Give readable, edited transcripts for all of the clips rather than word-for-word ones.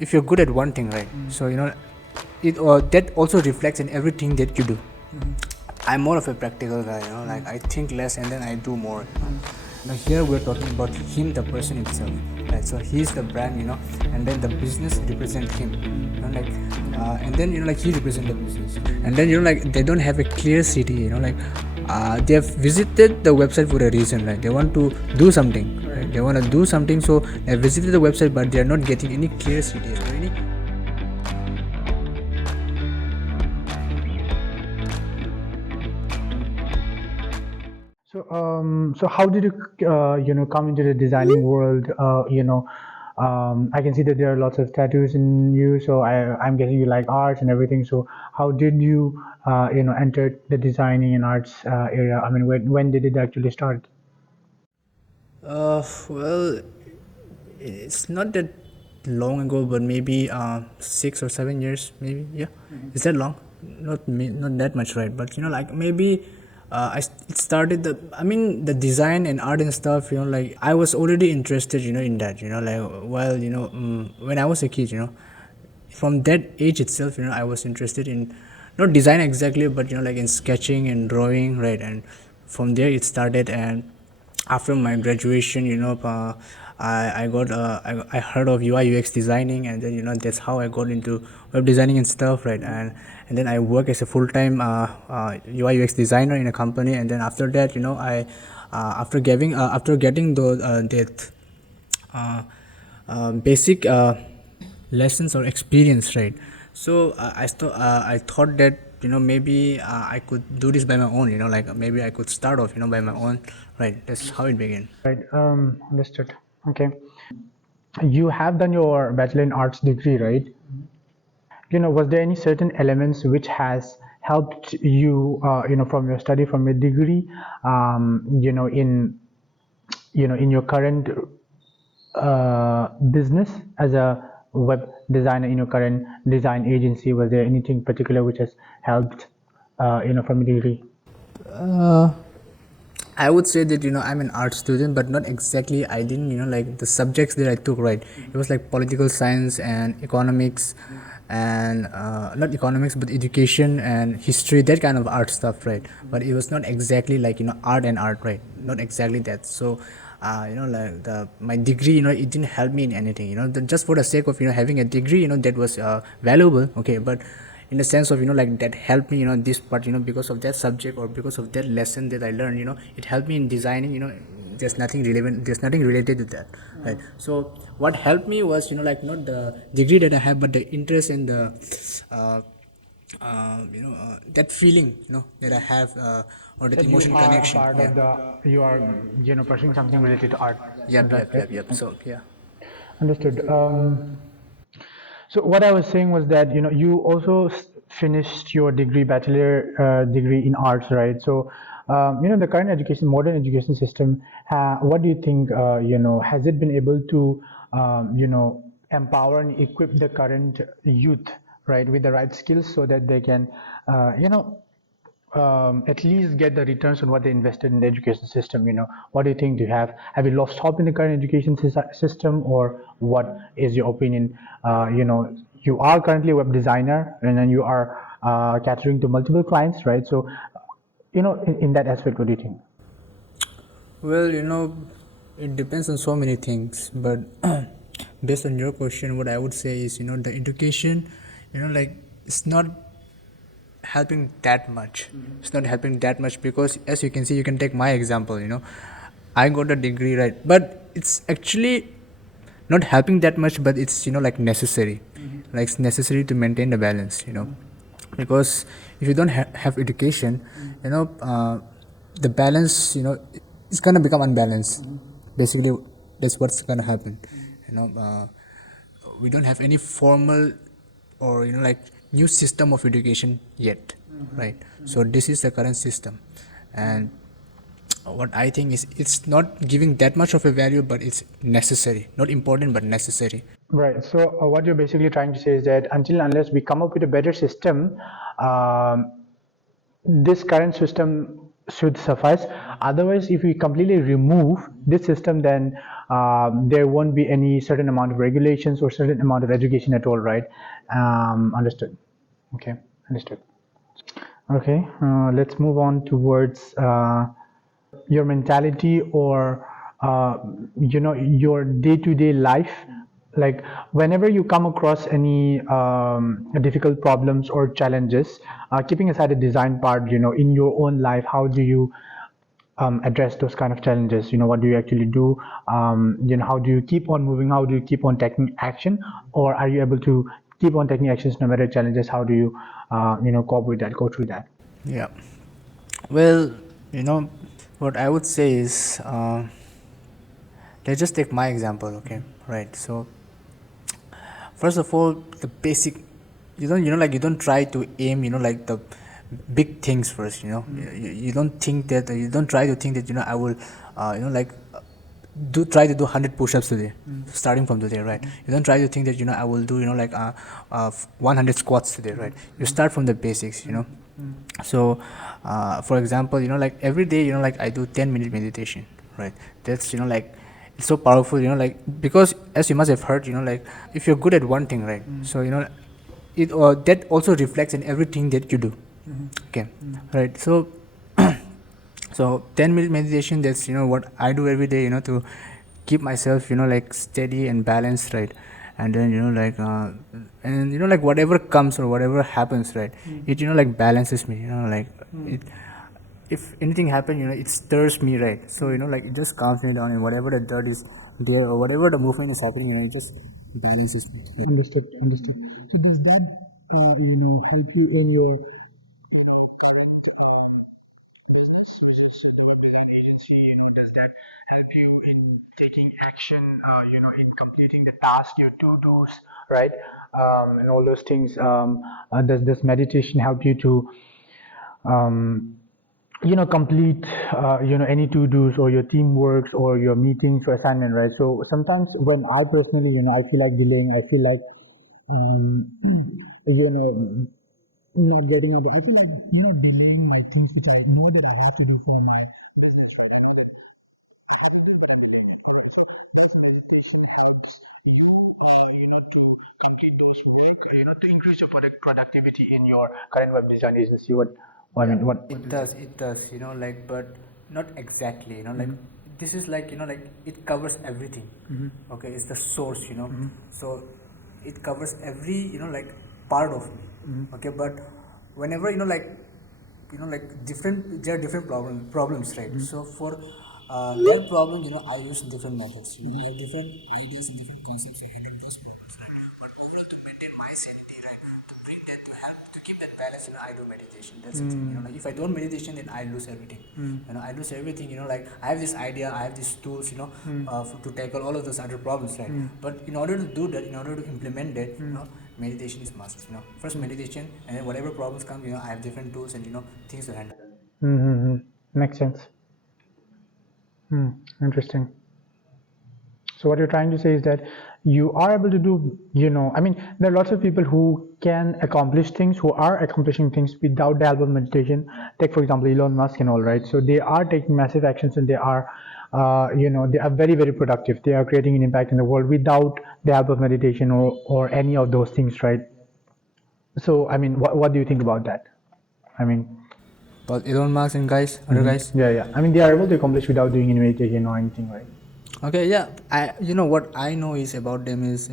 if you're good at one thing, right? So it that also reflects in everything that you do. I'm more of a practical guy, like I think less and then I do more. Now here we're talking about him, the person himself, right? So he's the brand, and then the business represent him, like, and then like he represent the business, and then like they don't have a clear city, like they have visited the website for a reason, right? They want to do something, right? They want to do something, so they visited the website, but they are not getting any clear cities or any. So how did you, come into the designing world? I can see that there are lots of tattoos in you. So I'm guessing you like arts and everything. So how did you, enter the designing and arts area? I mean, when did it actually start? Well, it's not that long ago, but maybe 6 or 7 years, maybe. Yeah, is that long? Not that much, right? But like maybe it started the. I mean, the design and art and stuff. Like I was already interested, in that. Like while when I was a kid, from that age itself, I was interested in not design exactly, but like in sketching and drawing, right? And from there it started, and after my graduation, I heard of UI UX designing, and then that's how I got into web designing and stuff, right? And then I work as a full-time UI UX designer in a company, and then after that, I after getting those that uh, basic lessons or experience, right? So I thought that maybe I could do this by my own, like maybe I could start off by my own, right? That's how it began. Right. Understood. Okay. You have done your bachelor in arts degree, right? Was there any certain elements which has helped you, from your study, from your degree, in your current business as a web designer in your current design agency? Was there anything particular which has helped, from your degree? I would say that I'm an art student, but not exactly. I didn't like the subjects that I took. Right, it was like political science and economics, and not economics, but education and history, that kind of art stuff, right? But it was not exactly like art and art, right? Not exactly that. So, like my degree, it didn't help me in anything. Just for the sake of having a degree, that was valuable. Okay, but in the sense of like that helped me this part because of that subject or because of that lesson that I learned, it helped me in designing. There's nothing relevant, there's nothing related to that, right? So what helped me was like not the degree that I have, but the interest in the uh, that feeling that I have, or that That you emotion are a connection. part Yeah. of the, you are, pursuing something related to art. Is Yep, that yep, yep, correct? yep. So yeah. Understood. So what I was saying was that you also finished your degree, bachelor degree in arts, right? So the current education, modern education system. What do you think? Has it been able to empower and equip the current youth, right, with the right skills so that they can at least get the returns on what they invested in the education system? What do you think? Do you have you lost hope in the current education system, or what is your opinion? You are currently a web designer, and then you are catering to multiple clients, right? So in that aspect, what do you think? Well, it depends on so many things, but based on your question, what I would say is, the education, like it's not helping that much. It's not helping that much because, as you can see, you can take my example. I got a degree, right? But it's actually not helping that much, but it's like necessary. Like it's necessary to maintain the balance. Because if you don't have education, the balance, it's gonna become unbalanced. Basically, that's what's gonna happen. You know, uh, we don't have any formal or like new system of education yet, right? So this is the current system, and what I think is it's not giving that much of a value, but it's necessary, not important but necessary. Right. So what you're basically trying to say is that until and unless we come up with a better system, um, this current system should suffice. Otherwise, if we completely remove this system, then there won't be any certain amount of regulations or certain amount of education at all, right? Understood. Okay, understood. Okay, let's move on towards your mentality, or your day-to-day life. Like, whenever you come across any difficult problems or challenges, keeping aside the design part, in your own life, how do you address those kind of challenges? What do you actually do? How do you keep on moving? How do you keep on taking action? Or are you able to keep on taking actions no matter challenges? How do you cope with that, go through that? Yeah. Well, you know, what I would say is, let's just take my example, okay? Right. So, first of all, the basic, you don't try to aim, like the big things first, you don't think that, you don't try to think that, I will, do try to do 100 push-ups today, starting from today, right? You don't try to think that, I will do, 100 squats today, right? You start from the basics, so for example, every day, I do 10-minute meditation, right? That's, it's so powerful, because as you must have heard, if you're good at one thing, right? So it that also reflects in everything that you do. Okay. Right. So so 10-minute meditation, that's what I do every day, to keep myself, steady and balanced, right? And then and whatever comes or whatever happens, right? It balances me, it, if anything happens, it stirs me, right? So it just calms me down, and whatever the dirt is there or whatever the movement is happening, it just balances me. Understood, understood. So does that, help you in your, current business, which is the design agency? Does that help you in taking action? In completing the task, your to-dos, right? And all those things. Does this meditation help you to, um, complete, any to-dos or your teamworks or your meetings or assignment, right? So sometimes when I personally, I feel like delaying, I feel like, um, you know, not getting up. I feel like, delaying my things which I know that I have to do for my business, right? I know that I have to do it, but I'm not doing it. Alright, so that's meditation helps you, to complete those work, to increase your productivity in your current web design agency. I mean, what It is does, it? it does, but not exactly, this is like, it covers everything. Okay, it's the source, so it covers every, part of me. Okay, but whenever, different, there are different problems, right? So for that problem, I use different methods, I have different ideas and different concepts to handle those problems, right? But overall, to maintain my sanity, right, to bring that, to help to keep that balance, I do meditation. That's the thing, if I don't meditation, then I lose everything. I lose everything, I have this idea, I have these tools, to tackle all of those other problems, right? But in order to do that, in order to implement that, meditation is must. First meditation, and then whatever problems come, I have different tools and things to handle. Mm-hmm. Makes sense. Interesting. So what you're trying to say is that you are able to do, I mean, there are lots of people who can accomplish things, who are accomplishing things without the help of meditation. Take, for example, Elon Musk and all, right? So they are taking massive actions, and they are, they are very, very productive. They are creating an impact in the world without the help of meditation or any of those things, right? So, I mean, what do you think about that? I mean, But Elon Musk and guys, other guys. yeah, yeah. I mean, they are able to accomplish without doing any meditation or anything, right? Okay, yeah. What I know is about them is,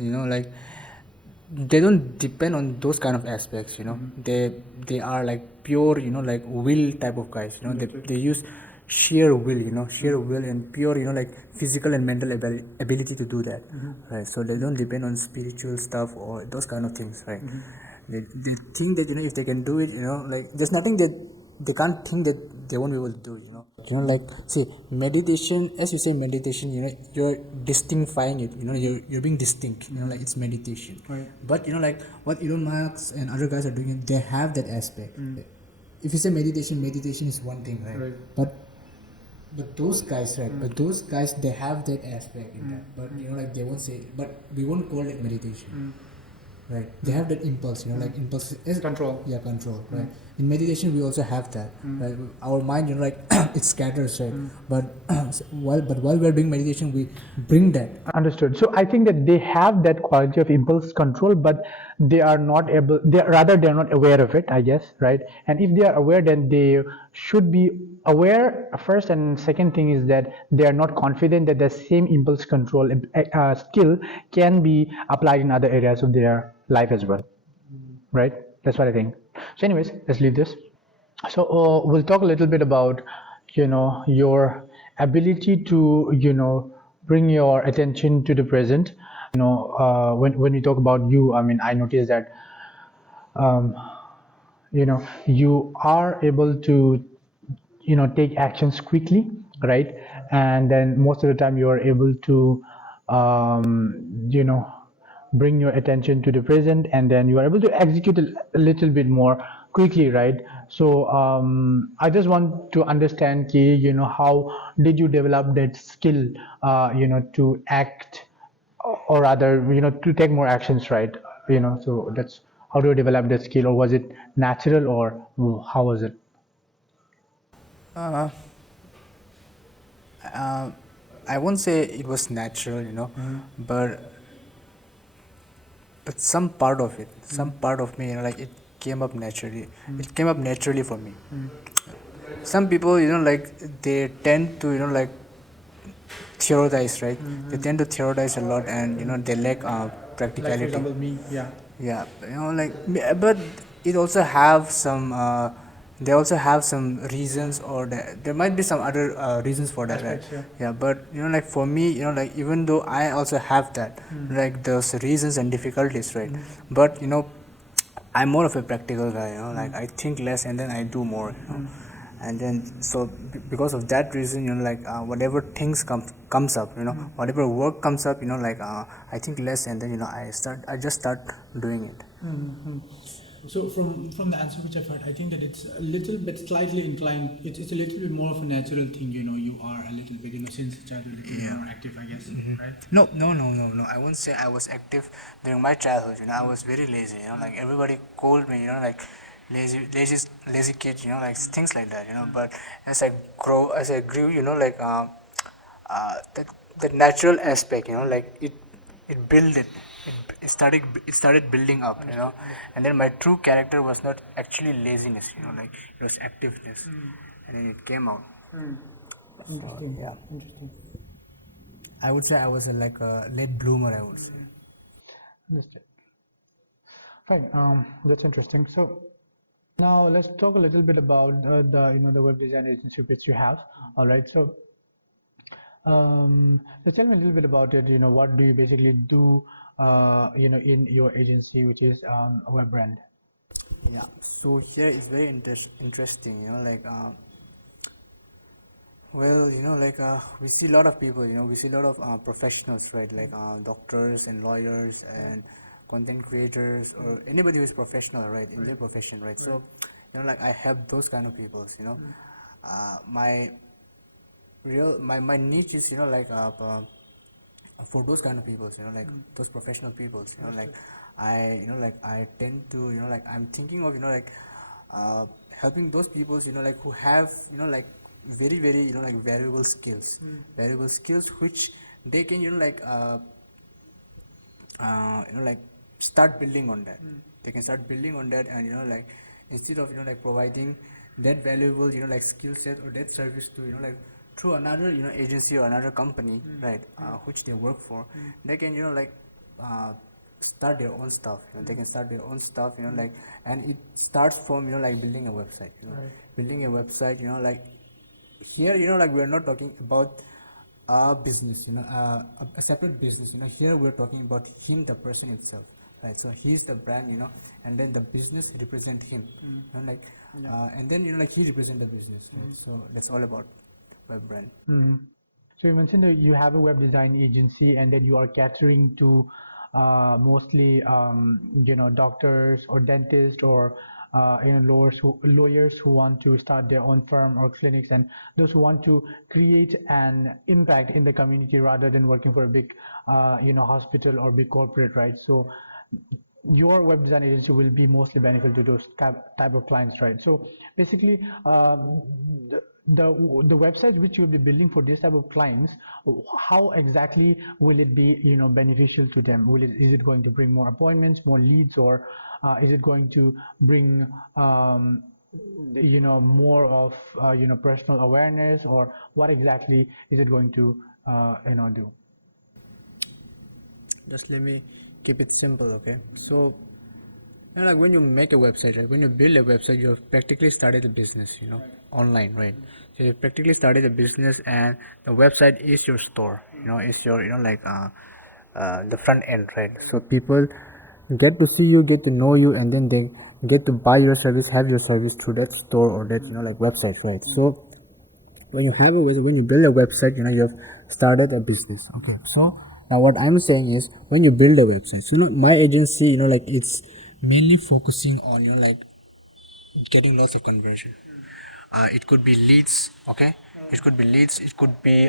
they don't depend on those kind of aspects. They are like pure, like will type of guys. They use sheer will, sheer will and pure, physical and mental ability to do that, right? So they don't depend on spiritual stuff or those kind of things, right? They think that, if they can do it, there's nothing that they can't think that they won't be able to do, like, see, meditation, as you say, meditation, you're distinctifying it, you're being distinct, like it's meditation, Right. but what Elon Musk and other guys are doing, they have that aspect. If you say meditation is one thing, right? Right. But those guys, right? But those guys, they have that aspect in that, but they won't say, but we won't call it meditation, right? They have that impulse, like impulse is Control. yeah, control, right? In meditation we also have that, right? Our mind, like it scatters, right? But while we're doing meditation we bring that. Understood. So I think that they have that quality of impulse control, but they are not able. They're not aware of it, I guess, right? And if they are aware, then they should be aware first. And second thing is that they are not confident that the same impulse control skill can be applied in other areas of their life as well, right? That's what I think. So, anyways, let's leave this. So we'll talk a little bit about your ability to bring your attention to the present. When we talk about you, I mean, I noticed that um, you are able to take actions quickly, right? And then most of the time you are able to bring your attention to the present, and then you are able to execute a little bit more quickly, right? So I just want to understand, Ki, how did you develop that skill to act, or rather to take more actions, right? So that's how do you develop that skill, or was it natural, or how was it? uh, uh, I won't say it was natural, but some part of it, some part of me, like it came up naturally. It came up naturally for me. Some people, like they tend to, like theorize, right? They tend to theorize a lot, and they lack Like for practicality. example, me, yeah. Yeah, like but it also have some. They also have some reasons, or there might be some other reasons for that, right? Aspects, yeah. Yeah, but like for me, like even though I also have that, like those reasons and difficulties, right? But I'm more of a practical guy, like I think less and then I do more, and then so because of that reason, like whatever things comes up, whatever work comes up, like I think less and then I just start doing it. So from the answer which I've heard, I think that it's a little bit slightly inclined. It's a little bit more of a natural thing. You are a little bit, since childhood, a little bit Yeah. more active, I guess, right? No. I won't say I was active during my childhood. I was very lazy. Like everybody called me. Like lazy kid. Like things like that. But as I grew, like that that natural aspect. Like it built it. It started building up. And then my true character was not actually laziness. Like it was activeness, and then it came out. Interesting. Yeah. Interesting. I would say I was like a late bloomer. I would say. Understood. Fine. That's interesting. So now let's talk a little bit about the web design agency which you have. All right. So let's tell me a little bit about it. What do you basically do? In your agency, which is a web brand. Yeah. So here is very interesting. Like well, like we see a lot of people. We see a lot of professionals, right? Like doctors and lawyers and content creators or anybody who is professional, right, in their profession, right? So, like I have those kind of people. My my niche is for those kind of people, like those professional people, like like I tend to, like I'm thinking of, like helping those people, like who have, like very, like valuable skills which they can, like start building on that. They can start building on that, and like instead of like providing that valuable like skill set or that service to like through another agency or another company, right, which they work for, they can like start their own stuff. They can start their own stuff, like, and it starts from like building a website, building a website, like here, like we're not talking about a business, a separate business. Here we're talking about him, the person itself, right? So he's the brand, and then the business represent him, like, and then like he represent the business, right? So that's all about web brand. So you mentioned that you have a web design agency, and that you are catering to mostly doctors or dentists, or lawyers who want to start their own firm or clinics, and those who want to create an impact in the community rather than working for a big hospital or big corporate, right? So your web design agency will be mostly beneficial to those type of clients, right? So basically, the websites which you'll be building for this type of clients, how exactly will it be, beneficial to them? Is it going to bring more appointments, more leads, or is it going to bring more of personal awareness, or what exactly is it going to do? Just let me keep it simple, okay? So, like when you make a website, right? When you build a website, you have practically started a business, online, right? So you practically started a business, and the website is your store, it's your, the front end, right? So people get to see you, get to know you, and then they get to buy your service, have your service through that store or that, like website, right? So when you build a website, you have started a business, okay? So now what I'm saying is, when you build a website, so my agency, like it's mainly focusing on, like getting lots of conversion. It could be leads, okay? It could be leads, it could be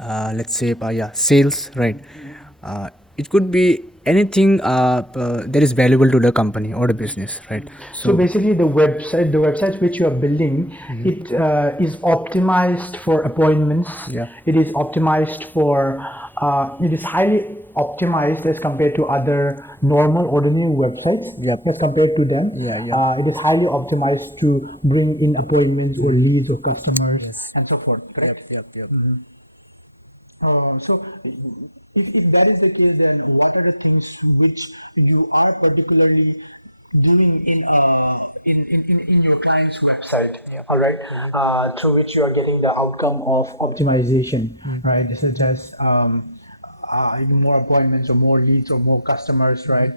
let's say yeah, sales, right? It could be anything that is valuable to the company or the business, right? So basically, the websites which you are building, it is optimized for appointments. Yeah. It is optimized for. It is highly optimized as compared to other normal, ordinary websites. Yep. As compared to them, Yeah. it is highly optimized to bring in appointments or leads or customers. Yes. And so forth. Correct? Yep. So, if that is the case, then what are the things which you are particularly doing in your client's website? All right, through which you are getting the outcome of optimization, right? Such as more appointments or more leads or more customers, right?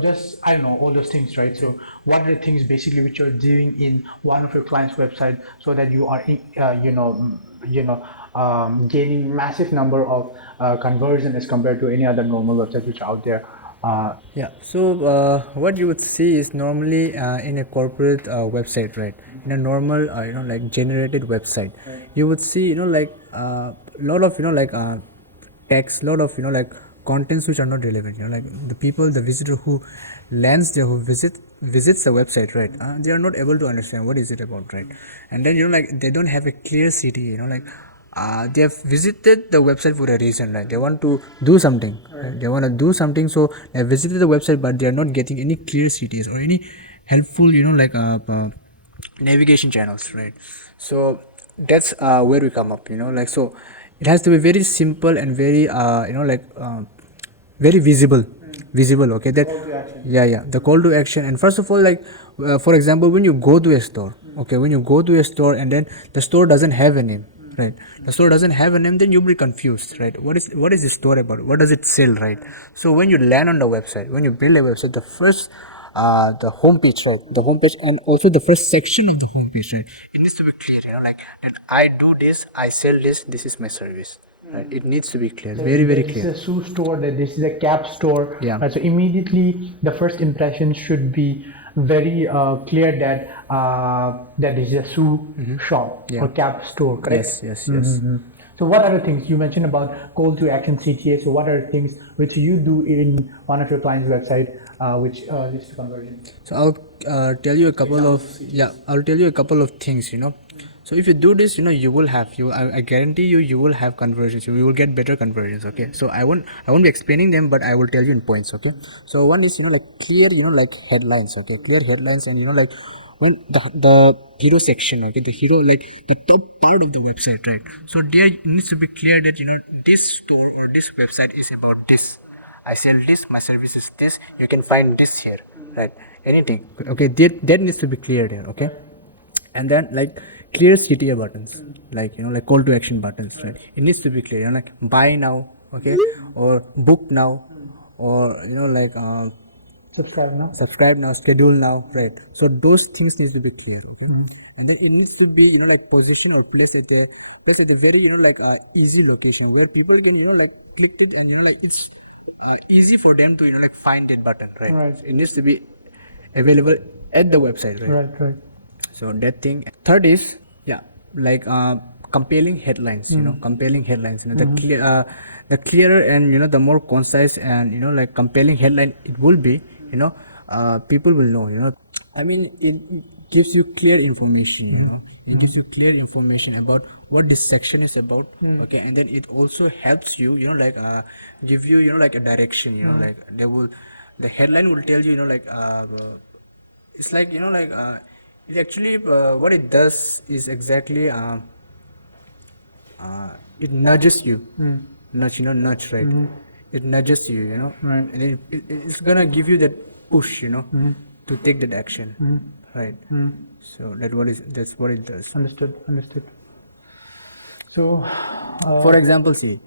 Just I don't know, all those things, right? So what are the things basically which you're doing in one of your clients' website so that you are gaining massive number of conversion as compared to any other normal websites which are out there. Yeah, so what you would see is normally in a corporate website, right? In a normal, like generated website, you would see, like lot of, like text, lot of, like contents which are not relevant. Like the people, the visitor who lands there, who visits the website, right? They are not able to understand what is it about, right? And then, like they don't have a clear city, like they have visited the website for a reason, right? They want to do something, right? They want to do something, so they have visited the website, but they are not getting any clear cities or any helpful, like navigation channels, right? So that's where we come up, like, so it has to be very simple and very like very visible, okay? That yeah, the call to action. And first of all, like for example, when you go to a store, okay, when you go to a store and then the store doesn't have a name, right? The store doesn't have a name, then you'll be confused, right? What is the store about? What does it sell, right? So when you land on the website, when you build a website, the first the homepage, right? The homepage, and also the first section of the homepage, right? It needs to be clear, like that I do this, I sell this, this is my service, right? It needs to be clear, very This is clear. a shoe store, that this is a cap store. Yeah. Right? So immediately the first impression should be very clear that that this is a shoe shop Yeah. or cap store, correct? Yes. So what are the things you mentioned about call to action CTA? So what are the things which you do in one of your clients' website which leads to conversion? So I'll tell you a couple of I'll tell you a couple of things, so if you do this, you will have I guarantee you will have conversions. You will get better conversions, okay? So I won't be explaining them, but I will tell you in points, okay? So one is, like clear, like headlines, okay? Clear headlines. And like when the hero section, okay, the hero, like the top part of the website, right? So there it needs to be clear that, this store or this website is about this. I sell this, my service is this, you can find this here, right? Anything, okay? That needs to be clear there, okay? And then, like clear CTA buttons, like, like call to action buttons, right? It needs to be clear, like buy now, okay, or book now, or like subscribe now, schedule now, right? So those things needs to be clear, okay? And then it needs to be, like position or place at a very, like easy location where people can, like click it, and like it's easy for them to, like find that button, right? Right. So it needs to be available at the website, right? Right. So that thing. Third is, yeah, like compelling headlines, compelling headlines, the clearer and the more concise and like compelling headline it will be, people will know, I mean, it gives you clear information, it gives you clear information about what this section is about. Okay, and then it also helps you, like give you, like a direction, like the headline will tell you, like it's like, like it actually what it does is exactly it nudges you, nudge, right? It nudges you, Right. and it's gonna give you that push, to take that action, right? So that's what it does. Understood. So, For example, see,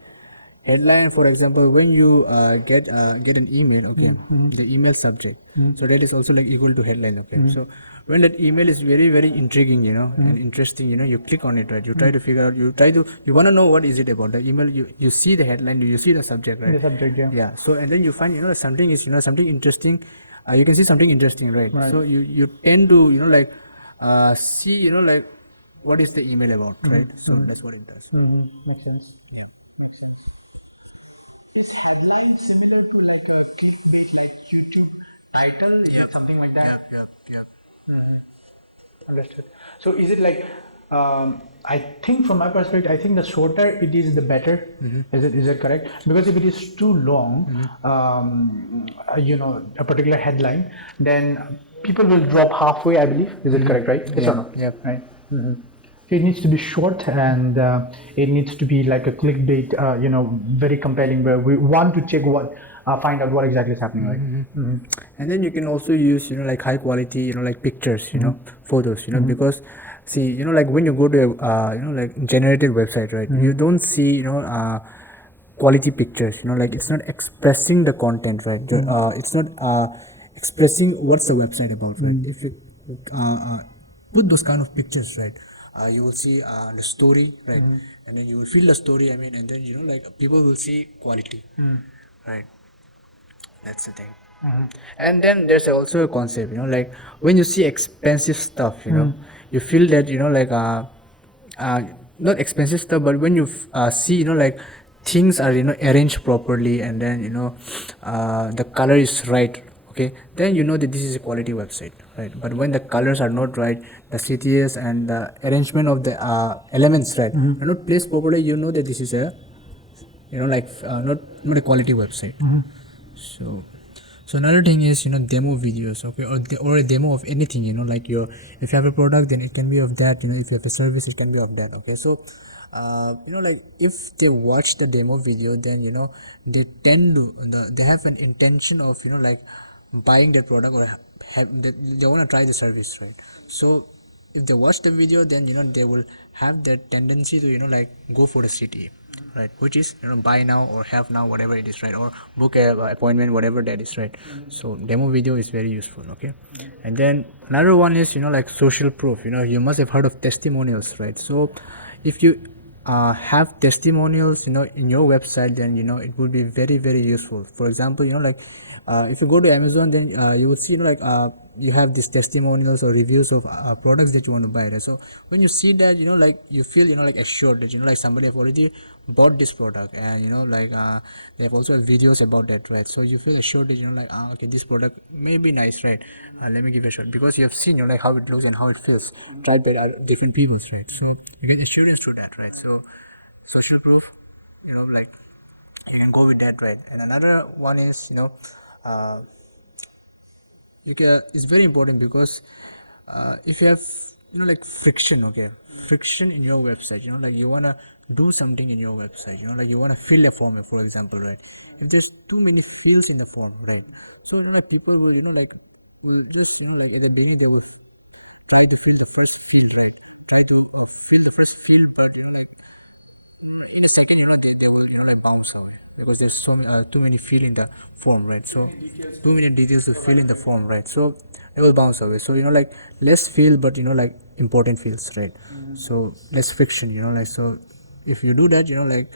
headline, for example, when you get an email, okay, the email subject, so that is also like equal to headline, okay. So when that email is very very intriguing, and interesting, you click on it, right? You try to figure out, you want to know what is it about the email. You see the headline, you see the subject, right? the subject, yeah. Yeah. So and then you find, something is, something interesting. You can see something interesting, right? Right. So you tend to, like see, like what is the email about, right? So that's what it does. Makes sense. It's headline similar to like a clickbait, like YouTube title, something like that. Understood. So is it like, I think from my perspective, I think the shorter it is, the better. Is it correct? Because if it is too long, a particular headline, then people will drop halfway, I believe. Is it correct, right? Yes or no? Yeah. Right. So it needs to be short, and it needs to be like a clickbait, very compelling, where we want to check find out what exactly is happening, right? And then you can also use, like high quality, like pictures, photos, because see, like when you go to a like generated website, right, you don't see, quality pictures, like it's not expressing the content, right? It's not expressing what's the website about, right? If you put those kind of pictures, right, you will see the story, right? And then you will feel the story, I mean, and then like people will see quality, right? That's the thing. And then there's also a concept, like when you see expensive stuff, you feel that, like not expensive stuff, but when you see, like things are, arranged properly, and then the color is right, okay, then you know that this is a quality website, right? But when the colors are not right, the CTS and the arrangement of the elements, right, are not placed properly, you know that this is a, like not a quality website. So, so another thing is, demo videos, okay, or a demo of anything, like if you have a product, then it can be of that, if you have a service, it can be of that, okay. So like if they watch the demo video, then they tend to they have an intention of, like buying that product, or they want to try the service, right? So if they watch the video, then they will have that tendency to, like go for the CTA, right, which is, buy now or have now, whatever it is, right, or book a appointment, whatever that is, right? So demo video is very useful, okay. And then another one is, like social proof. You must have heard of testimonials, right? So if you have testimonials, in your website, then it will be very very useful. For example, like if you go to Amazon, then you would see, like you have these testimonials or reviews of products that you want to buy, right? So when you see that, like you feel, like assured that, like somebody have already bought this product, and like they have also have videos about that, right? So you feel assured that, like okay, this product may be nice, right? Let me give it a shot, because you have seen, like how it looks and how it feels tried by different peoples, right? So you get assurance through that, right? So social proof, like you can go with that, right? And another one is, uh, you can, it's very important, because if you have, like friction, okay, friction in your website, like you want to do something in your website, like you want to fill a form, for example, right? If there's too many fields in the form, right, so like people will, like will just, like at the beginning they will try to fill the first field, right, try to fill the first field, but like in a second, they will, like bounce away, because there's too many field in the form, right? So too many details to fill in the form, right? So they will bounce away. So like less field, but like important fields, right? So less friction, like, so if you do that, like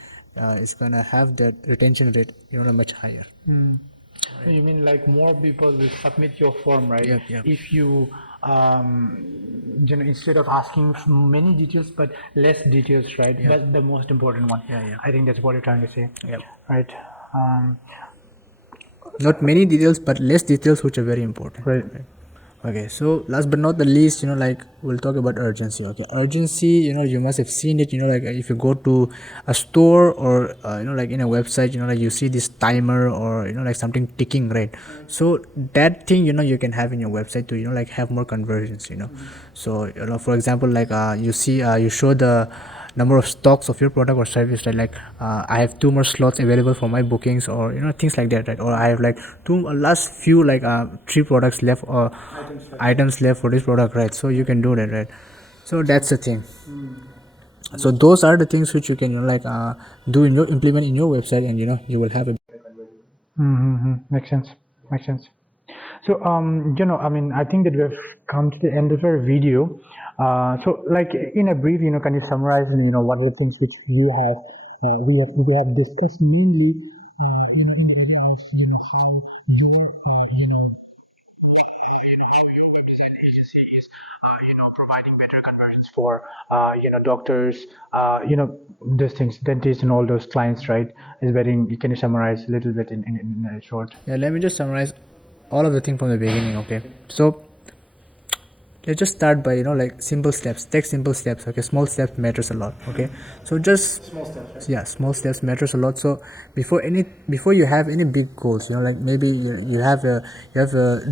it's gonna have that retention rate, much higher. You mean like more people will submit your form, right? Yep, yep. If you instead of asking many details but less details, right? Yeah. That's the most important one. Yeah. I think that's what you're trying to say. Yep. Right. Not many details, but less details, which are very important. Right. Okay, so last but not the least, like we'll talk about urgency. Okay, urgency, you must have seen it. Like if you go to a store or like in a website, like you see this timer or like something ticking, right? So that thing, you can have in your website to like have more conversions. So for example, like you see, you show the number of stocks of your product or service, right? Like I have 2 more slots available for my bookings, or things like that, right? Or I have like 2 last few, like 3 products left, or items left for this product, right? So you can do that, right? So that's the thing. So those are the things which you can like do in your implement in your website, and you will have a Makes sense. Makes sense. So, I mean, I think that we have come to the end of our video. So, like in a brief, can you summarize, what are the things which we have discussed mainly? Providing better conversions for doctors, those things, dentists, and all those clients, right? Is very. Can you summarize a little bit in a short? Yeah, let me just summarize all of the thing from the beginning. Okay, so let's just start by like simple steps. Take simple steps. Okay, small steps matters a lot. Okay, so just Small steps. Right? yeah, small steps matters a lot. So before you have any big goals, like maybe you have a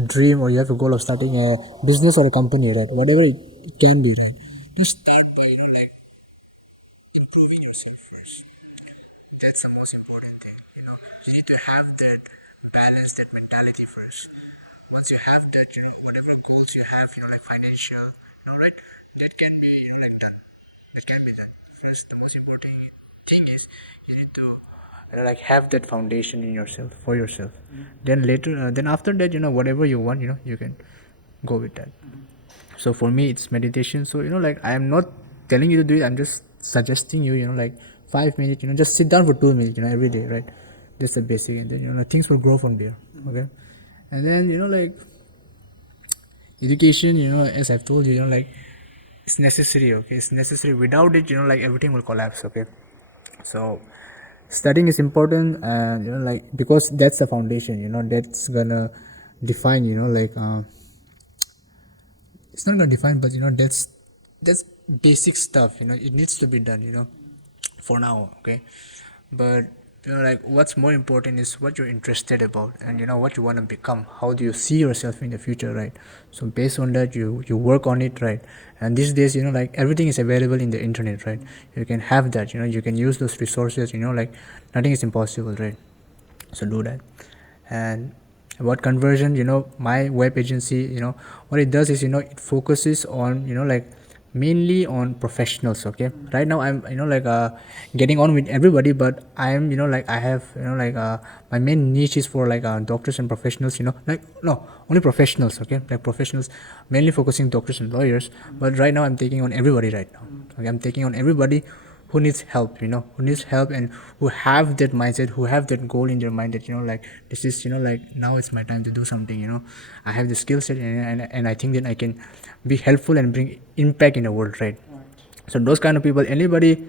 dream, or you have a goal of starting a business or a company, right? Whatever it can be, right? Just start by improving yourself first. That's the most important thing. You need to have that balance, that mentality first. Once you have that, whatever goals you have, like financial, right? That can be like done. That can be done. First, the most important thing is you need to like have that foundation in yourself, for yourself. Then later, then after that, whatever you want, you can go with that. So for me, it's meditation. So like I am not telling you to do it. I'm just suggesting you, like 5 minutes. Just sit down for 2 minutes. Every day, right? That's the basic, and then things will grow from there. Okay, and then like education. As I've told you, like it's necessary. Okay, it's necessary. Without it, like everything will collapse. Okay, so studying is important, and like because that's the foundation. That's gonna define. Like it's not gonna define, but that's basic stuff. It needs to be done. For now. Okay, but like what's more important is what you're interested about, and what you want to become. How do you see yourself in the future, right? So based on that, you work on it, right? And these days, like everything is available in the internet, right? You can have that. You can use those resources. Like nothing is impossible, right? So do that. And about conversion, my web agency, what it does is, it focuses on, like mainly on professionals. Okay, right now I'm like getting on with everybody, but I'm like I have like my main niche is for like doctors and professionals, like no, only professionals. Okay, like professionals, mainly focusing doctors and lawyers, but right now I'm taking on everybody right now. Okay, I'm taking on everybody who needs help, who needs help, and who have that mindset, who have that goal in their mind that like this is like now it's my time to do something. I have the skill set, and I think that I can be helpful and bring impact in the world, right? So those kind of people, anybody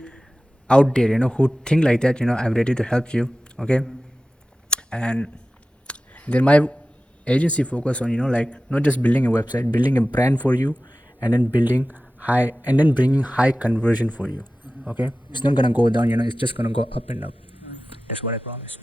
out there who think like that, I'm ready to help you. Okay, and then my agency focus on like not just building a website, building a brand for you, and then bringing high conversion for you. Okay, it's not gonna go down, it's just gonna go up and up. That's what I promise.